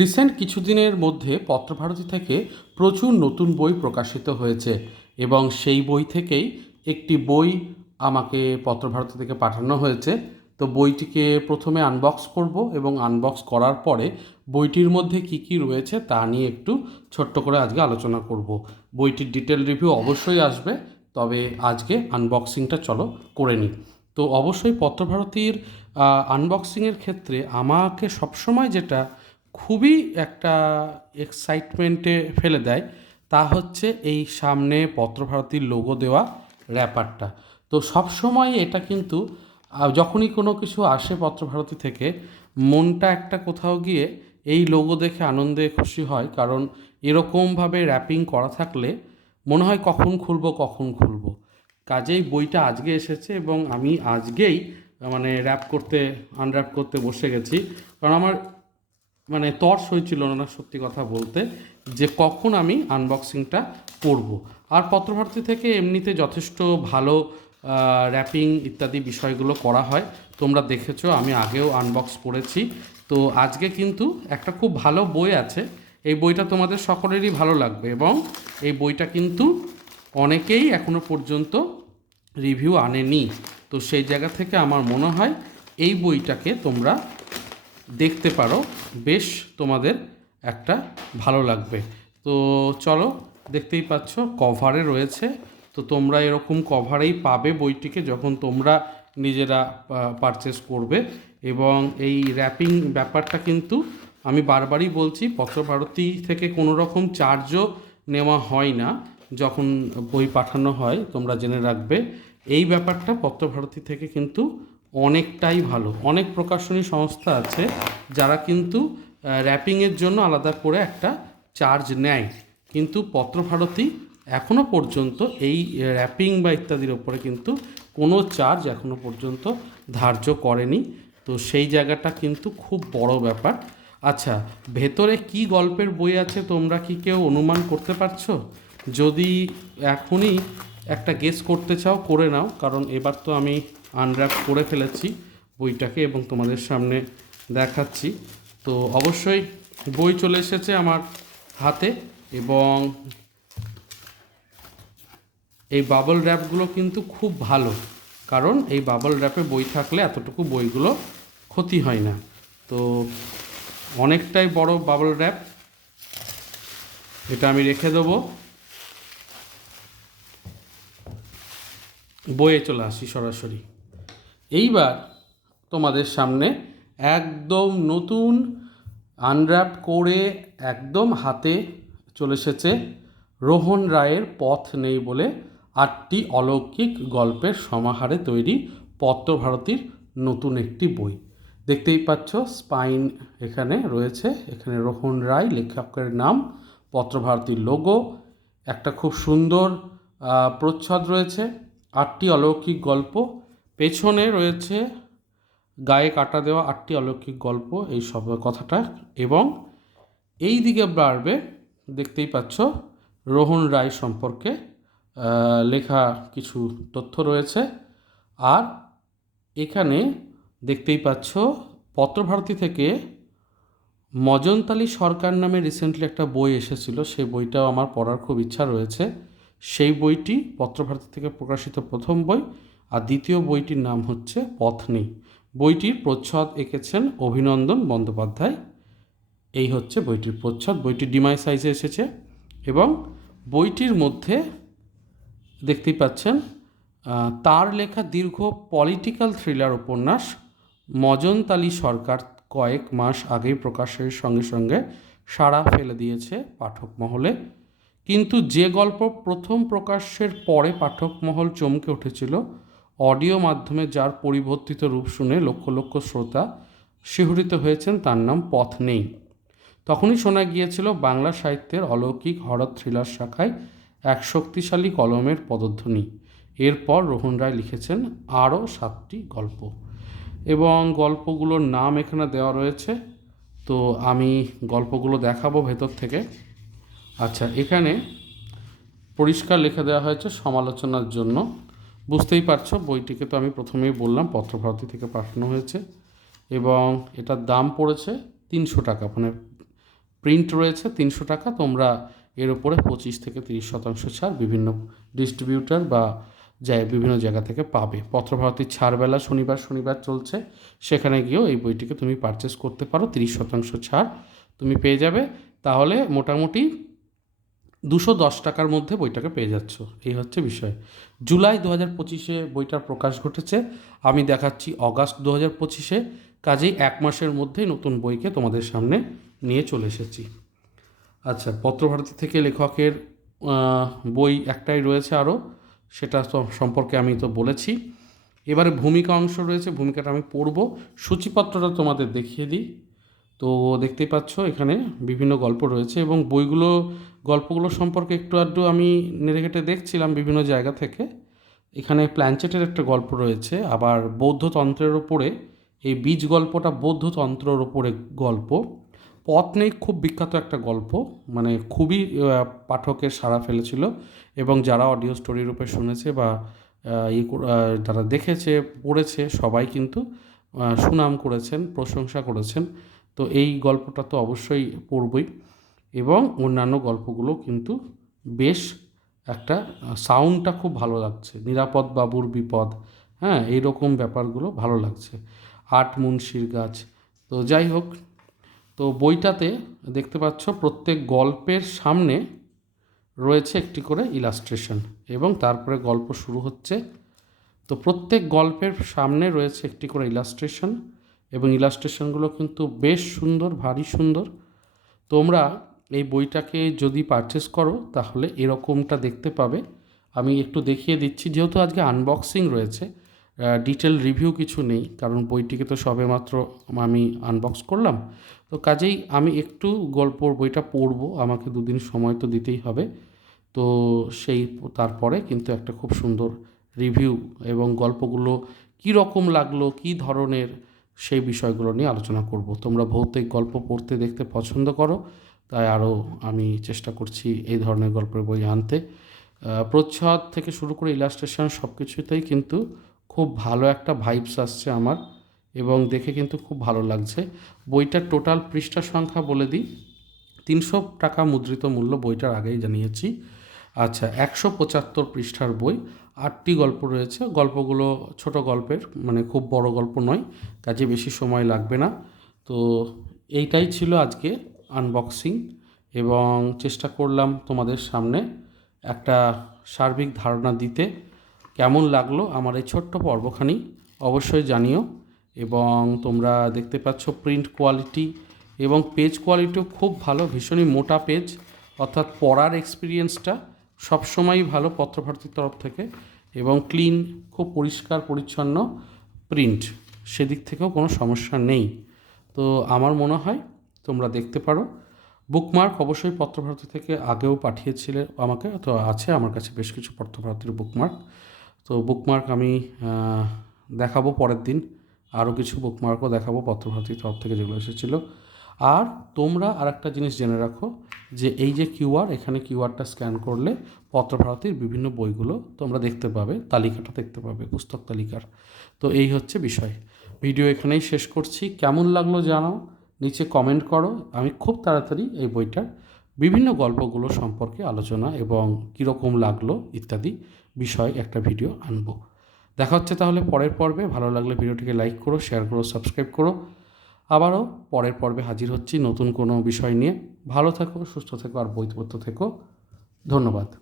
Recent কিছুদিনের মধ্যে পত্রভারতী থেকে প্রচুর নতুন বই প্রকাশিত হয়েছে এবং সেই বই থেকেই একটি বই আমাকে পত্রভারতী থেকে পাঠানো হয়েছে। তো বইটিকে প্রথমে আনবক্স করব এবং আনবক্স করার পরে বইটির মধ্যে কি কি রয়েছে তা নিয়ে একটু ছোট্ট করে আজকে আলোচনা করব। বইটির ডিটেল রিভিউ অবশ্যই আসবে, তবে আজকে আনবক্সিংটা চলো করে নিই। তো অবশ্যই পত্রভারতীর আনবক্সিংয়ের ক্ষেত্রে আমাকে সবসময় যেটা খুবই একটা এক্সাইটমেন্টে ফেলে দেয়। তা হচ্ছে এই সামনে পত্রভারতীর লোগো দেওয়া র্যাপারটা তো সবসময় এটা কিন্তু যখনই কোনো কিছু আসে পত্রভারতী থেকে, মনটা একটা কোথাও গিয়ে এই লোগো দেখে আনন্দে খুশি হয়। কারণ এরকমভাবে র্যাপিং করা থাকলে মনে হয় কখন খুলবো কখন খুলবো। কাজেই বইটা আজকে এসেছে এবং আমি আজকেই মানে র্যাপ করতে আনর্যাপ করতে বসে গেছি। কারণ আমার মানে তর্স হয়েছিল না সত্যি কথা বলতে, যে কখন আমি আনবক্সিংটা করব। আর পত্রভারতী থেকে এমনিতে যথেষ্ট ভালো র্যাপিং ইত্যাদি বিষয়গুলো করা হয়। তোমরা দেখেছ, আমি আগেও আনবক্স করেছি। তো আজকে কিন্তু একটা খুব ভালো বই আছে। এই বইটা তোমাদের সকলেরই ভালো লাগবে এবং এই বইটা কিন্তু অনেকেই এখনও পর্যন্ত রিভিউ আনেনি। তো সেই জায়গা থেকে আমার মনে হয় এই বইটাকে তোমরা দেখতে পারো, বেশ তোমাদের একটা ভালো লাগবে। তো চলো, দেখতেই পাচ্ছ কভারে রয়েছে। তো তোমরা এরকম কভারেই পাবে বইটিকে যখন তোমরা নিজেরা পারচেস করবে। এবং এই র্যাপিং ব্যাপারটা কিন্তু আমি বারবারই বলছি পত্রভারতী থেকে কোনো রকম চার্জও নেওয়া হয় না। যখন বই পাঠানো হয়, তোমরা জেনে রাখবে। এই ব্যাপারটা পত্রভারতী থেকে কিন্তু অনেকটাই ভালো। অনেক প্রকাশনী সংস্থা আছে যারা কিন্তু র্যাপিংয়ের জন্য আলাদা করে একটা চার্জ নেয়। কিন্তু পত্রভারতী এখনও পর্যন্ত এই র্যাপিং বা ইত্যাদির ওপরে কিন্তু কোনো চার্জ এখনও পর্যন্ত ধার্য করেনি। তো সেই জায়গাটা কিন্তু খুব বড় ব্যাপার। আচ্ছা ভেতরে কি গল্পের বই আছে? তোমরা কি কেউ অনুমান করতে পারছ? যদি এখনই একটা গেস করতে চাও, করে নাও। কারণ এবার তো আমি আনর্যাপ করে ফেলেছি বইটাকে এবং তোমাদের সামনে দেখাচ্ছি। তো অবশ্যই বই চলে এসেছে আমার হাতে এবং এই বাবল র্যাপগুলো কিন্তু খুব ভালো, কারণ এই বাবল র্যাপে বই থাকলে এতটুকু বইগুলো ক্ষতি হয় না। তো অনেকটাই বড় বাবল র্যাপ এটা আমি রেখে দেবো। বইয়ে চলে আসি সরাসরি। এইবার তোমাদের সামনে একদম নতুন আনর্যাপ করে একদম হাতে চলে এসেছে রোহন রায়ের পথ নেই বলে আটটি অলৌকিক গল্পের সমাহারে তৈরি পত্রভারতীর নতুন একটি বই। দেখতেই পাচ্ছ স্পাইন এখানে রয়েছে। এখানে রোহন রায় লেখকের নাম পত্রভারতীর লোগো একটা খুব সুন্দর প্রচ্ছদ রয়েছে। আটটি অলৌকিক গল্প পেছনে রয়েছে গায়ে কাটা দেওয়া আটটি অলৌকিক গল্প এই সব কথাটা এবং এই দিকে বাড়বে, দেখতেই পাচ্ছ, রোহন রায় সম্পর্কে লেখা কিছু তথ্য রয়েছে। আর এখানে দেখতেই পাচ্ছ, পত্রভারতী থেকে মজনতালি সরকার নামে রিসেন্টলি একটা বই এসেছিল, সেই বইটাও আমার পড়ার খুব ইচ্ছা রয়েছে। সেই বইটি পত্রভারতী থেকে প্রকাশিত প্রথম বই। আর দ্বিতীয় বইটির নাম হচ্ছে পথনি বইটির প্রচ্ছদ এঁকেছেন অভিনন্দন বন্দ্যোপাধ্যায়। এই হচ্ছে বইটির প্রচ্ছদ। বইটি ডিমাই সাইজে এসেছে এবং বইটির মধ্যে দেখতেই পাচ্ছেন তার লেখা দীর্ঘ পলিটিক্যাল থ্রিলার উপন্যাস মজনতালি সরকার কয়েক মাস আগেই প্রকাশের সঙ্গে সঙ্গে সাড়া ফেলে দিয়েছে পাঠক মহলে। কিন্তু যে গল্প প্রথম প্রকাশের পরে পাঠক মহল চমকে উঠেছিল অডিও মাধ্যমে যার পরিবর্তিত রূপ শুনে লক্ষ লক্ষ শ্রোতা শিহরিত হয়েছেন, তার নাম পথ নেই তখনই শোনা গিয়েছিল বাংলা সাহিত্যের অলৌকিক হরর থ্রিলার শাখায় এক শক্তিশালী কলমের পদধ্বনি। এরপর রোহন রায় লিখেছেন আরও সাতটি গল্প। এবং গল্পগুলোর নাম এখানে দেওয়া রয়েছে। তো আমি গল্পগুলো দেখাবো ভেতর থেকে। আচ্ছা এখানে পরিষ্কার লিখে দেওয়া হয়েছে সমালোচনার জন্য। বুঝতেই পারছ, বইটিকে তো আমি প্রথমেই বললাম, পত্রভারতী থেকে পাঠানো হয়েছে এবং এটার দাম পড়েছে তিনশো টাকা মানে প্রিন্ট রয়েছে তিনশো টাকা, তোমরা এর উপরে পঁচিশ থেকে তিরিশ শতাংশ ছাড় বিভিন্ন ডিস্ট্রিবিউটার বা যায় বিভিন্ন জায়গা থেকে পাবে। পত্রভারতীর ছাড়বেলা শনিবার শনিবার চলছে, সেখানে গিয়েও এই বইটিকে তুমি পারচেস করতে পারো, তিরিশ শতাংশ ছাড় তুমি পেয়ে যাবে। তাহলে মোটামুটি দুশো দশ টাকার মধ্যে বইটাকে পেয়ে যাচ্ছ। এই হচ্ছে বিষয়। জুলাই দু হাজার পঁচিশে বইটার প্রকাশ ঘটেছে। আমি দেখাচ্ছি অগাস্ট দু হাজার পঁচিশে। কাজেই এক মাসের মধ্যেই নতুন বইকে তোমাদের সামনে নিয়ে চলে এসেছি। আচ্ছা পত্রভারতী থেকে লেখকের বই একটাই রয়েছে আরও। সেটা সম্পর্কে আমি তো বলেছি। এবারে ভূমিকা অংশ রয়েছে। ভূমিকাটা আমি পড়ব। সূচিপত্রটা তোমাদের দেখিয়ে দিই। তো দেখতেই পাচ্ছ এখানে বিভিন্ন গল্প রয়েছে এবং বইগুলো গল্পগুলো সম্পর্কে একটু আধটু আমি নেড়ে ঘেটে দেখছিলাম বিভিন্ন জায়গা থেকে। এখানে প্ল্যানচেটের একটা গল্প রয়েছে আবার বৌদ্ধতন্ত্রের ওপরে এই বীজ গল্পটা বৌদ্ধতন্ত্রের ওপরে গল্প। পথ নেই খুব বিখ্যাত একটা গল্প মানে খুবই পাঠকের সাড়া ফেলেছিল এবং যারা অডিও স্টোরি রূপে শুনেছে বা আহ, ই কর- যারা দেখেছে পড়েছে সবাই কিন্তু সুনাম করেছেন প্রশংসা করেছেন। তো এই গল্পটা তো অবশ্যই পড়বই এবং অন্যান্য গল্পগুলো কিন্তু বেশ একটা সাউন্ডটা খুব ভালো লাগছে। নিরাপদ বাবুর বিপদ হ্যাঁ এইরকম ব্যাপারগুলো ভালো লাগছে। আট মুন্সির গাছ। তো যাই হোক, তো বইটাতে দেখতে পাচ্ছ প্রত্যেক গল্পের সামনে রয়েছে একটি করে ইলাস্ট্রেশন এবং তারপরে গল্প শুরু হচ্ছে। তো প্রত্যেক গল্পের সামনে রয়েছে একটি করে ইলাস্ট্রেশন এবং ইলাস্ট্রেশনগুলো কিন্তু বেশ সুন্দর, ভারী সুন্দর। তোমরা এই বইটাকে যদি পারচেস করো, তাহলে এরকমটা দেখতে পাবে। আমি একটু দেখিয়ে দিচ্ছি, যেহেতু আজকে আনবক্সিং রয়েছে ডিটেল রিভিউ কিছু নেই, কারণ বইটিকে তো সবেমাত্র আমি আনবক্স করলাম। তো কাজেই আমি একটু গল্প বইটা পড়ব, আমাকে দুদিন সময় তো দিতেই হবে। তো সেই তারপরে কিন্তু একটা খুব সুন্দর রিভিউ এবং গল্পগুলো কী রকম লাগল, কী ধরনের সেই বিষয়গুলো নিয়ে আলোচনা করব। তোমরা ভৌতিক গল্প পড়তে দেখতে পছন্দ করো, তাই আরও আমি চেষ্টা করছি এই ধরনের গল্পের বই আনতে। প্রচ্ছদ থেকে শুরু করে ইলাস্ট্রেশন সব কিছুতেই কিন্তু খুব ভালো একটা ভাইবস আসছে আমার এবং দেখে কিন্তু খুব ভালো লাগছে। বইটার টোটাল পৃষ্ঠা সংখ্যা বলে দিই, তিনশো টাকা মুদ্রিত মূল্য বইটার আগেই জানিয়েছি। আচ্ছা একশো পঁচাত্তর পৃষ্ঠার বই আটটি গল্প রয়েছে। গল্পগুলো ছোট গল্পের মানে খুব বড় গল্প নয়, কাজে বেশি সময় লাগবে না। তো এইটাই ছিল আজকে আনবক্সিং এবং চেষ্টা করলাম তোমাদের সামনে একটা সার্বিক ধারণা দিতে। কেমন লাগল আমার এই ছোট্ট পর্বখানি অবশ্যই জানিও এবং তোমরা দেখতে পাচ্ছ প্রিন্ট কোয়ালিটি এবং পেজ কোয়ালিটিও খুব ভালো, ভীষণই মোটা পেজ অর্থাৎ পড়ার এক্সপিরিয়েন্সটা সবসময়ই ভালো পত্রভারতীর তরফ থেকে এবং ক্লিন খুব পরিষ্কার, পরিচ্ছন্ন প্রিন্ট সেদিক থেকেও কোনো সমস্যা নেই। তো আমার মনে হয় তোমরা দেখতে পারো। বুকমার্ক অবশ্যই পত্রভারতী থেকে আগেও পাঠিয়েছিলে আমাকে, তো আছে আমার কাছে বেশ কিছু পত্রভারতীর বুকমার্ক তো বুকমার্ক আমি দেখাবো পরের দিন। আরও কিছু বুকমার্কও দেখাবো পত্রভারতীর তরফ থেকে যেগুলো এসেছিল। আর তোমরা আর একটা জিনিস জেনে রাখো যে এই যে কিউআর এখানে কিউআরটা স্ক্যান করলে পত্রভারতীর বিভিন্ন বইগুলো তোমরা দেখতে পাবে, তালিকাটা দেখতে পাবে, পুস্তক তালিকার। তো এই হচ্ছে বিষয়। ভিডিও এখানেই শেষ করছি। কেমন লাগল জানাও, নিচে কমেন্ট করো। আমি খুব তাড়াতাড়ি এই বইটার বিভিন্ন গল্পগুলো সম্পর্কে আলোচনা এবং কীরকম লাগল ইত্যাদি বিষয় একটা ভিডিও আনব। দেখা হচ্ছে তাহলে পরের পর্বে। ভালো লাগলে ভিডিওটিকে লাইক করো, শেয়ার করো, সাবস্ক্রাইব করো। আবারও পরের পর্বে হাজির হচ্ছি নতুন কোনো বিষয় নিয়ে। ভালো থেকো, সুস্থ থেকো আর বইতে থেকো। ধন্যবাদ।